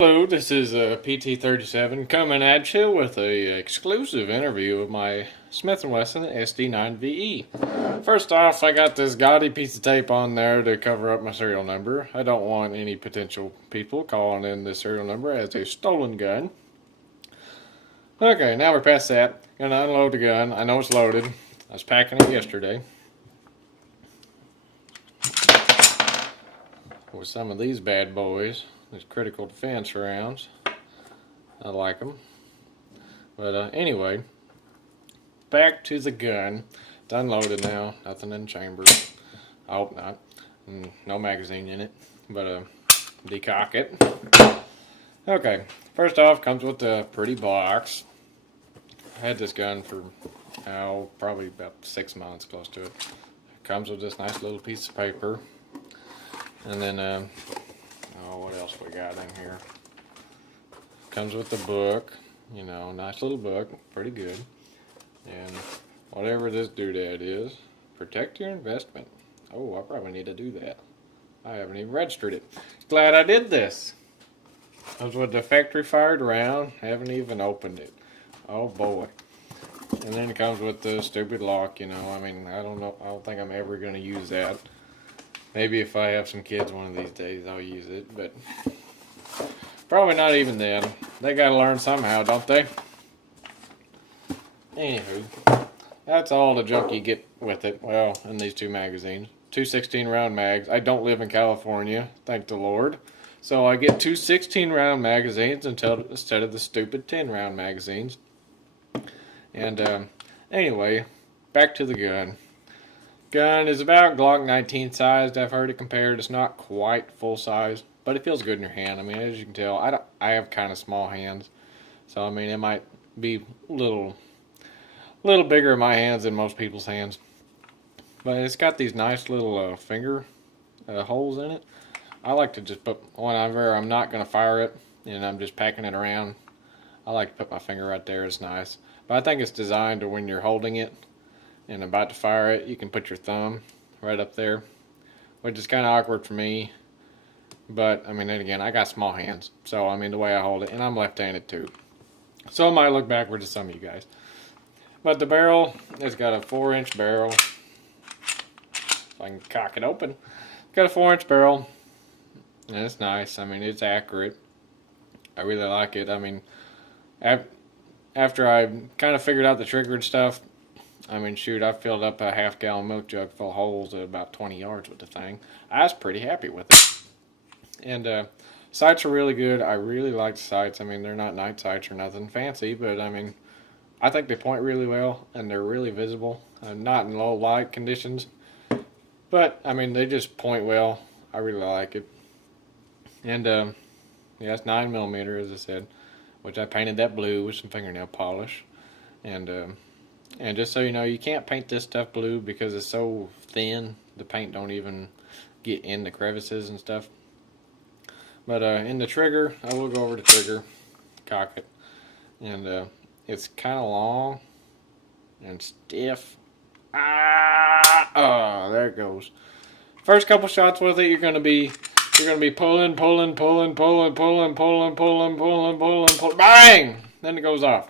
Hello, this is PT37 coming at you with a exclusive interview of my Smith & Wesson SD9VE. First off, I got this gaudy piece of tape on there to cover up my serial number. I don't want any potential people calling in this serial number as a stolen gun. Okay, now we're past that. Gonna unload the gun. I know it's loaded. I was packing it yesterday with some of these bad boys. These critical defense rounds. I like them. But anyway, back to the gun. It's unloaded now. Nothing in the chamber. I hope not. No magazine in it. But decock it. Okay. First off, comes with a pretty box. I had this gun for probably about 6 months, close to it. Comes with this nice little piece of paper. And then what else we got in here? Comes with the book, nice little book, pretty good. And whatever this doodad is, protect your investment. Oh, I probably need to do that. I haven't even registered it. Glad I did this. Comes with the factory fired round, haven't even opened it. Oh boy. And then it comes with the stupid lock, I don't know, I don't think I'm ever going to use that. Maybe if I have some kids one of these days, I'll use it, but probably not even then. They gotta learn somehow, don't they? Anywho, that's all the junk you get with it. Well, in these two magazines. Two 16-round mags. I don't live in California, thank the Lord. So I get two 16-round magazines instead of the stupid 10-round magazines. And anyway, back to the gun. Gun is about Glock 19 sized. I've heard it compared. It's not quite full size, but it feels good in your hand. As you can tell, I have kind of small hands, so it might be a little bigger in my hands than most people's hands. But it's got these nice little finger holes in it. I like to just put whenever I'm not going to fire it and I'm just packing it around. I like to put my finger right there. It's nice, but I think it's designed to when you're holding it and about to fire it, you can put your thumb right up there, which is kind of awkward for me. But then again, I got small hands, so the way I hold it, and I'm left-handed too, so it might look backwards to some of you guys. But the barrel, it's got a 4-inch barrel. If I can cock it open, it's got a 4-inch barrel, and it's nice. It's accurate. I really like it. After I kind of figured out the trigger and stuff, shoot, I filled up a half-gallon milk jug full of holes at about 20 yards with the thing. I was pretty happy with it. And sights are really good. I really like the sights. They're not night sights or nothing fancy, but I think they point really well, and they're really visible. Not in low light conditions, but they just point well. I really like it. And yeah, it's 9mm, as I said, which I painted that blue with some fingernail polish. And just so you know, you can't paint this stuff blue because it's so thin. The paint don't even get in the crevices and stuff. But in the trigger, I will go over the trigger, cock it. And it's kind of long and stiff. Oh, there it goes. First couple shots with it, you're gonna be pulling, bang! Then it goes off.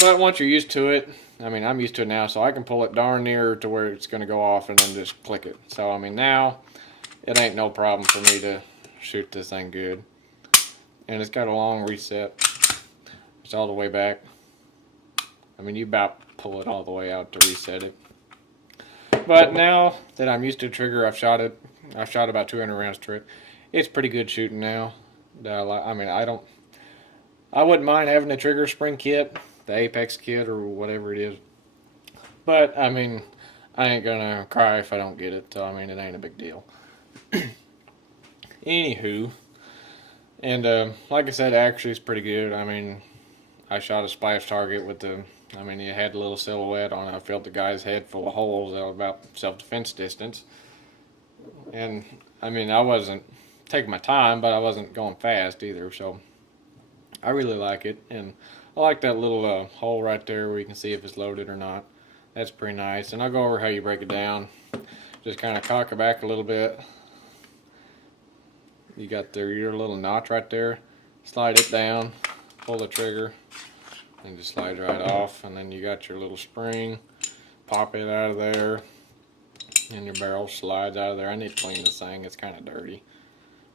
But once you're used to it, I'm used to it now, so I can pull it darn near to where it's going to go off and then just click it. So, now it ain't no problem for me to shoot this thing good. And it's got a long reset. It's all the way back. You about pull it all the way out to reset it. But now that I'm used to the trigger, I've shot about 200 rounds to it. It's pretty good shooting now. I wouldn't mind having a trigger spring kit, the Apex kit or whatever it is, but I ain't gonna cry if I don't get it, so it ain't a big deal. Anywho, and like I said, actually it's pretty good. I shot a splash target with it had a little silhouette on it. I filled the guy's head full of holes at about self-defense distance, and I wasn't taking my time, but I wasn't going fast either, so I really like it. And I like that little hole right there where you can see if it's loaded or not. That's pretty nice. And I'll go over how you break it down. Just kind of cock it back a little bit. you got your little notch right there. Slide it down, pull the trigger, and just slides right off. And then you got your little spring. Pop it out of there, and your barrel slides out of there. I need to clean this thing. It's kind of dirty.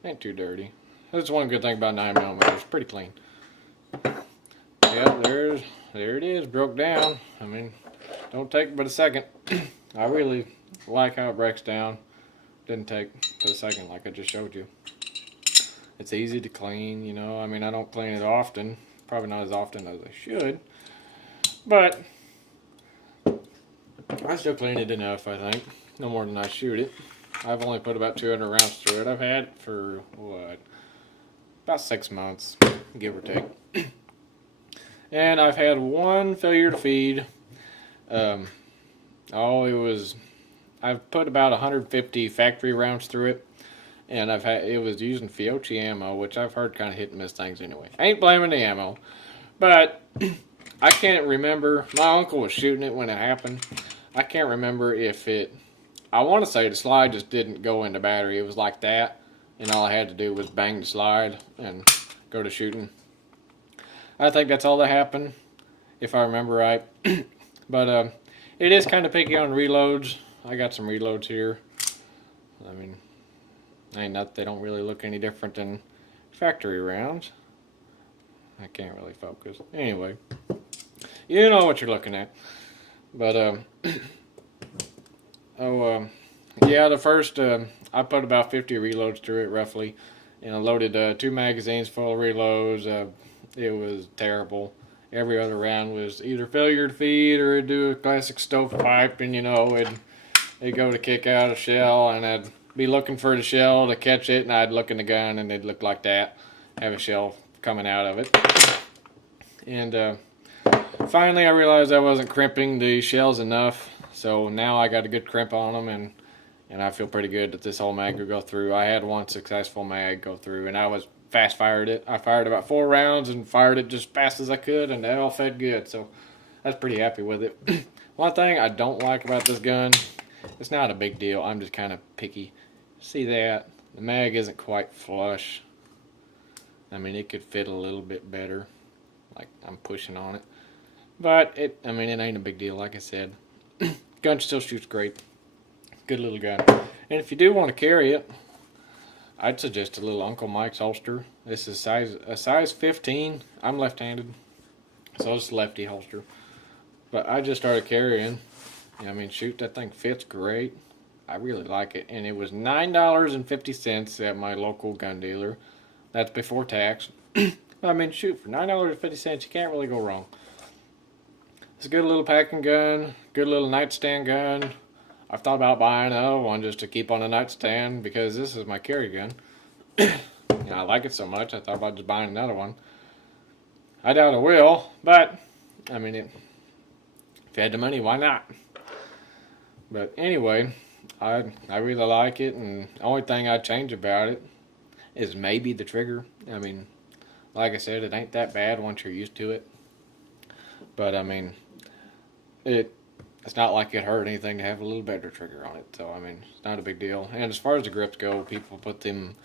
Ain't too dirty. That's one good thing about 9mm. It's pretty clean. Yeah, there it is, broke down. I mean, don't take but a second. I really like how it breaks down. Didn't take but a second like I just showed you. It's easy to clean, you know. I mean, I don't clean it often. Probably not as often as I should. But I still clean it enough, I think. No more than I shoot it. I've only put about 200 rounds through it. I've had it for, what, about 6 months, give or take. And I've had one failure to feed. I've put about 150 factory rounds through it. And it was using Fiocchi ammo, which I've heard kind of hit and miss things anyway. I ain't blaming the ammo. But I can't remember. My uncle was shooting it when it happened. I can't remember if I want to say the slide just didn't go into battery. It was like that. And all I had to do was bang the slide and go to shooting. I think that's all that happened, if I remember right. But it is kind of picky on reloads. I got some reloads here. I mean, they don't really look any different than factory rounds. I can't really focus. Anyway, you know what you're looking at. But yeah, the first I put about 50 reloads through it roughly, and I loaded 2 magazines full of reloads. It was terrible. Every other round was either failure to feed or it'd do a classic stovepipe, and you know, it'd go to kick out a shell, and I'd be looking for the shell to catch it, and I'd look in the gun, and it'd look like that, have a shell coming out of it. And finally I realized I wasn't crimping the shells enough, so now I got a good crimp on them, and I feel pretty good that this whole mag will go through. I had one successful mag go through, and I was fast fired it. I fired about 4 rounds and fired it just fast as I could, and that all fed good, so I was pretty happy with it. One thing I don't like about this gun, it's not a big deal, I'm just kind of picky. See that? The mag isn't quite flush. I mean, it could fit a little bit better, like I'm pushing on it. But it ain't a big deal, like I said. Gun still shoots great. Good little gun. And if you do want to carry it, I'd suggest a little Uncle Mike's holster. This is a size 15. I'm left-handed, so it's a lefty holster. But I just started carrying. I mean, shoot, that thing fits great. I really like it. And it was $9.50 at my local gun dealer. That's before tax. I mean, shoot, for $9.50, you can't really go wrong. It's a good little packing gun, good little nightstand gun. I've thought about buying another one just to keep on the nightstand because this is my carry gun. I like it so much, I thought about just buying another one. I doubt I will, but, I mean, if you had the money, why not? But anyway, I really like it, and the only thing I'd change about it is maybe the trigger. I mean, like I said, it ain't that bad once you're used to it. But, I mean, it's not like it hurt anything to have a little better trigger on it. So, I mean, it's not a big deal. And as far as the grips go, people put them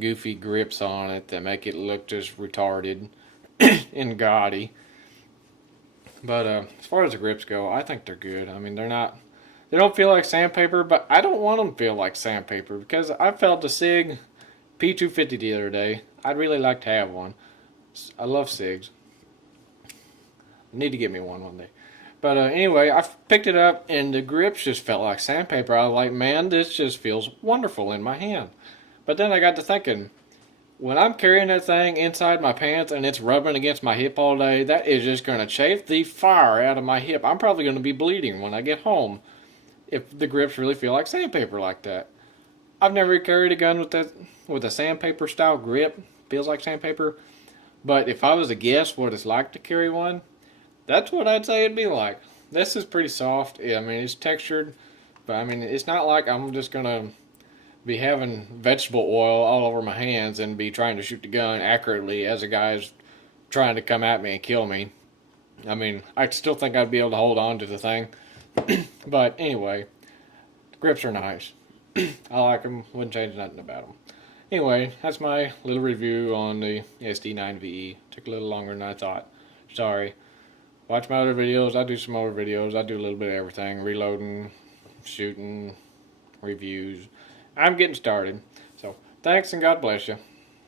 goofy grips on it that make it look just retarded and gaudy. But as far as the grips go, I think they're good. I mean, they don't feel like sandpaper, but I don't want them to feel like sandpaper because I felt a SIG P250 the other day. I'd really like to have one. I love SIGs. I need to get me one day. But anyway, I picked it up and the grips just felt like sandpaper. I was like, man, this just feels wonderful in my hand. But then I got to thinking, when I'm carrying that thing inside my pants and it's rubbing against my hip all day, that is just going to chafe the fire out of my hip. I'm probably going to be bleeding when I get home if the grips really feel like sandpaper like that. I've never carried a gun with a sandpaper style grip. Feels like sandpaper. But if I was to guess what it's like to carry one, that's what I'd say it'd be like. This is pretty soft. I mean, it's textured, but I mean, it's not like I'm just gonna be having vegetable oil all over my hands and be trying to shoot the gun accurately as a guy's trying to come at me and kill me. I mean, I still think I'd be able to hold on to the thing. But anyway, the grips are nice. I like them. Wouldn't change nothing about them. Anyway, that's my little review on the SD9VE. Took a little longer than I thought. Sorry. Watch my other videos. I do some other videos. I do a little bit of everything. Reloading, shooting, reviews. I'm getting started. So, thanks and God bless you.